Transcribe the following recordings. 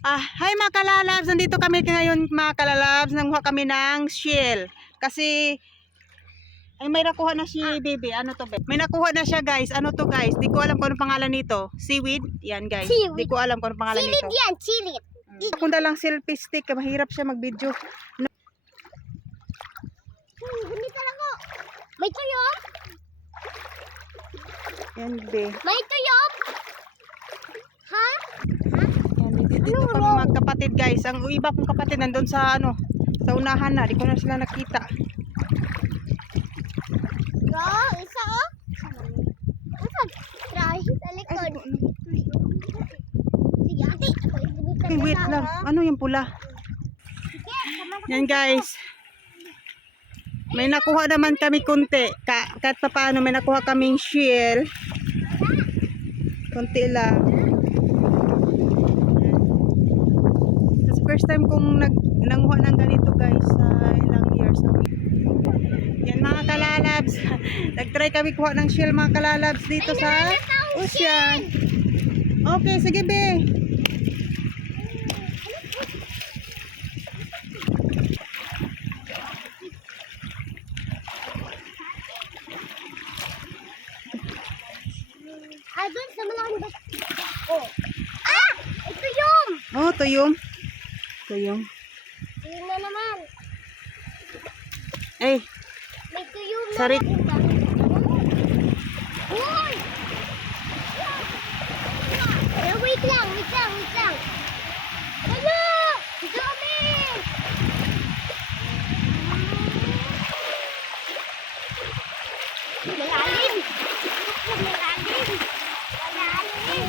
Ah, hi mga kalalabs, nandito kami ngayon mga kalalabs, nanguha kami ng shell. Kasi ay may nakuha na si baby. Ano to, babe? May nakuha na siya, guys. Ano to, guys? Di ko alam kung ano pangalan nito. Seaweed? Yan, guys. Seaweed. Di ko alam kung ano pangalan Silid nito. yan, silid. Ako na lang selfie stick. Mahirap siya mag-video. Hmm, ganito lang ko. May tuyok? Yan, be. May tuyok? Ha? Yan, dito, dito kami mga kapatid, guys. Ang iba kong kapatid nandun sa, ano, sa unahan na. Di ko na sila nakita. Bro, isa oh. Asa? Try sa likod. Sige, ate. Ay, wait lang. Ano yung pula? Yan guys. May nakuha naman kami kunti. Ka kahit pa paano may nakuha kaming shell. Kunti lang. Kasi first time kong nag nanguha ng ganito guys sa ilang years. Yan mga kalalabs. Nag-try kami kuha ng shell mga kalalabs dito sa ocean. Okay, sige be. Ah, doon sa malaking. Oh. Ah! Ito yung! Oh, tuyong. Tuyong. Yun na naman. Ay, May tuyong na. Sorry. Uy! Eh, wait lang, wait lang, wait lang. Ano? Dami! Malalim! Malalim! Malalim!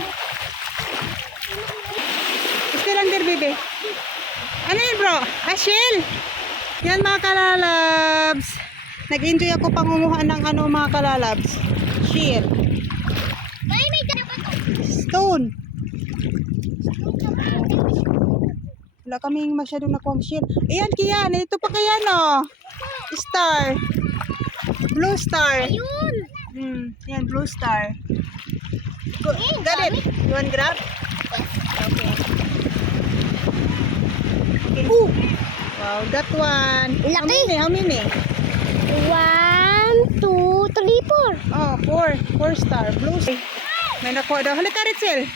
gusto lang dir, bebe. Ano yun, bro? Shell. Yan, mga kalalabs. Nag-enjoy ako pangunguha ng ano, mga kalalabs. Shell. May may? Stone. Wala kaming masyadong nakuha shell. Ayan, kiyan. Ito pa kaya, no? Star. Blue star. Ayun! Hmm, yan, blue star. Go, got it. You want grab? Okay. Okay. Wow, that one. How Laki. many? How many? One, two, three, four. Oh, four. Four star. Blue star. May nakuha daw. Halika, Ritzel.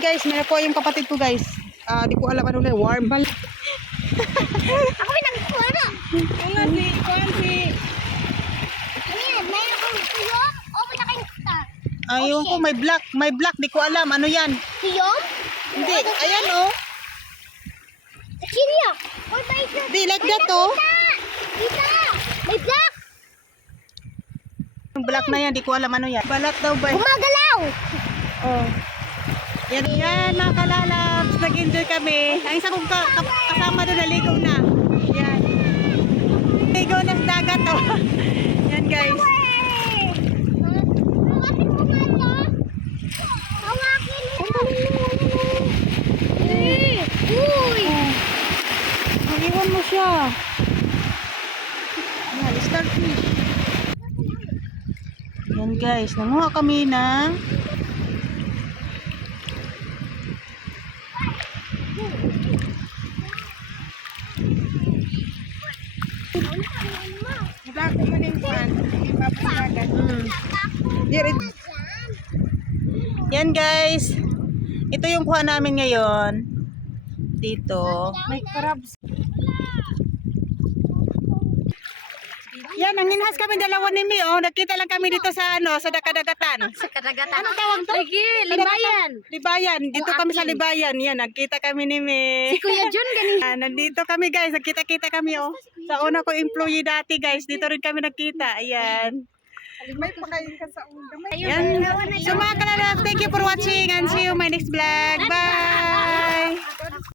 Guys, may nakuha yung kapatid ko, guys. Ah, di ko alam ano na. Warm. Ako may nagkuha na. Ano si, kuhan si... Ano yan? May akong tuyok o malaking star? Ayun ko, may black. May black. Di ko alam. Ano yan? Tuyok? Hindi. Ayan, oh. Siriya! Or may isa. Di, like that, oh. Kita! May black! Yung black na yan. Di ko alam ano yan. Balat daw ba? Gumagalaw! Oh. Yan, yan mga kalalabs. Nag-enjoy kami. Ang isa kong ka- ka- kasama doon naligaw na. Yan. Ligaw na sa dagat oh. Yan guys. Hey! Hawakin mo ba ito? Hawakin mo! Eh! Uy! Mag-iwan mo siya. Yan, starfish. Yan guys, nanguha kami ng Mm. Here it- Yan guys. Ito yung kuha namin ngayon. Dito. May crabs. Yan, nanginhas kami dalawa ni Mi. Oh, nakita lang kami dito sa ano, sa dakadagatan. Sa kadagatan. Anong tawag to? Sige, libayan. Libayan. Dito kami sa Libayan. Yan, nagkita kami ni Mi. Si Kuya Jun, ganing. Ah, nandito kami guys, nagkita-kita kami oh. Sa una ko employee dati guys, dito rin kami nagkita. Ayan. May pakain ka sa ulo. Yan. So mga kalalab, thank you for watching and see you my next vlog. Bye!